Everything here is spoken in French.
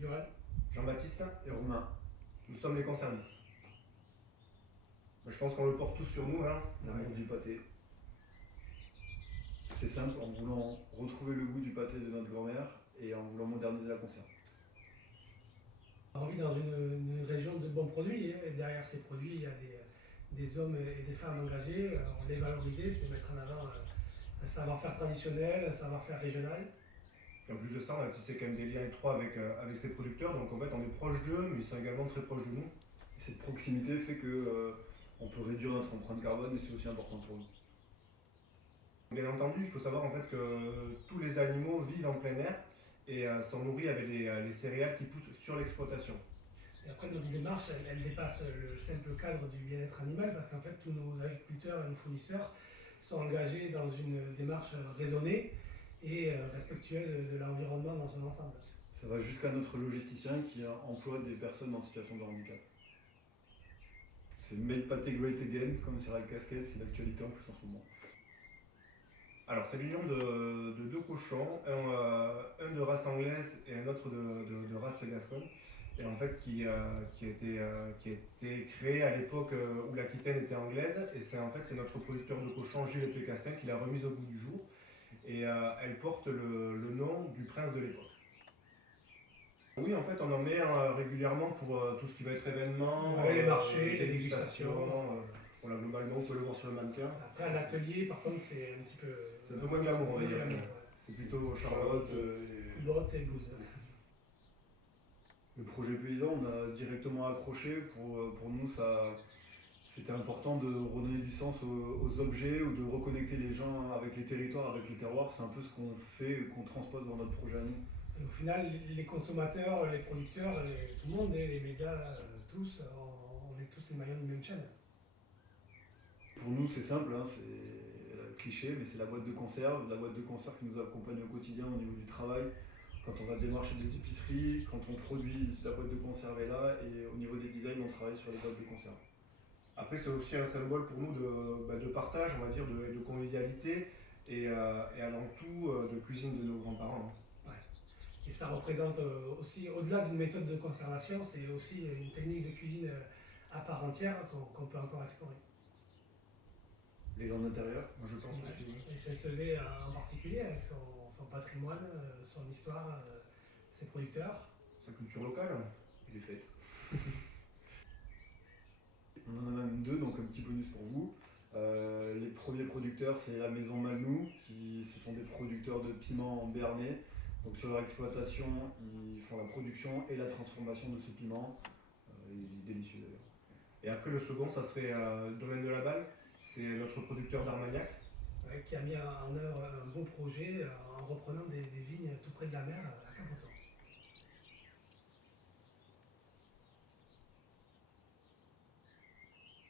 Johan. Jean-Baptiste. Et Romain. Nous sommes les conservistes. Je pense qu'on le porte tous sur nous, hein. L'amour du pâté. C'est simple, en voulant retrouver le goût du pâté de notre grand-mère et en voulant moderniser la conserve. On vit dans une région de bons produits, hein, et derrière ces produits, il y a des hommes et des femmes engagés. On les valoriser, c'est mettre en avant un savoir-faire traditionnel, un savoir-faire régional. Et en plus de ça, on a tissé quand même des liens étroits avec ces producteurs, donc en fait on est proche d'eux, mais ils sont également très proches de nous. Et cette proximité fait que on peut réduire notre empreinte carbone et c'est aussi important pour nous. Bien entendu, il faut savoir en fait que tous les animaux vivent en plein air et sont nourris avec les céréales qui poussent sur l'exploitation. Et après, notre démarche, elle dépasse le simple cadre du bien-être animal, parce qu'en fait, tous nos agriculteurs et nos fournisseurs sont engagés dans une démarche raisonnée et respectueuse de l'environnement dans son ensemble. Ça va jusqu'à notre logisticien qui emploie des personnes en situation de handicap. C'est Make Pâté Great Again, comme sur la casquette, c'est l'actualité en plus en ce moment. Alors c'est l'union de deux cochons, un de race anglaise et un autre de race gasconne, et en fait qui a été créé à l'époque où l'Aquitaine était anglaise, et c'est notre producteur de cochons Gilles P. Castin qui l'a remise au goût du jour, et elle porte le nom du prince de l'époque. Oui, en fait on en met régulièrement pour tout ce qui va être événement, les marchés, les dégustations. Voilà, globalement on peut le voir sur le mannequin. Après, à l'atelier, par contre, c'est un petit peu... C'est un peu moins glamour, on va dire. Ouais. C'est plutôt Charlotte. Botte et blouse. Le projet paysan, on a directement accroché. Pour nous, c'était important de redonner du sens aux objets ou de reconnecter les gens avec les territoires, avec le terroir. C'est un peu ce qu'on fait et qu'on transpose dans notre projet à nous. Et au final, les consommateurs, les producteurs, tout le monde, et les médias, tous, on est tous les maillons d'une même chaîne. Pour nous, c'est simple, hein, c'est cliché, mais c'est la boîte de conserve qui nous accompagne au quotidien au niveau du travail. Quand on va démarcher des épiceries, quand on produit, la boîte de conserve est là, et au niveau des designs, on travaille sur les boîtes de conserve. Après, c'est aussi un symbole pour nous de partage, on va dire, de convivialité et avant tout de cuisine de nos grands-parents. Ouais. Et ça représente aussi, au-delà d'une méthode de conservation, c'est aussi une technique de cuisine à part entière qu'on peut encore explorer. Les landes intérieures, Moi, je pense aussi. Oui. Et Saint-Sevé en particulier, avec son patrimoine, son histoire, ses producteurs. Sa culture locale. et les fêtes. On en a même deux, donc un petit bonus pour vous. Les premiers producteurs, c'est la maison Malnou, ce sont des producteurs de piments en Béarnais. Donc sur leur exploitation, ils font la production et la transformation de ce piment. Il est délicieux d'ailleurs. Et après, le second, ça serait Domaine de Laval. C'est notre producteur d'Armagnac. Ouais, qui a mis en œuvre un beau projet en reprenant des vignes tout près de la mer à Capoton.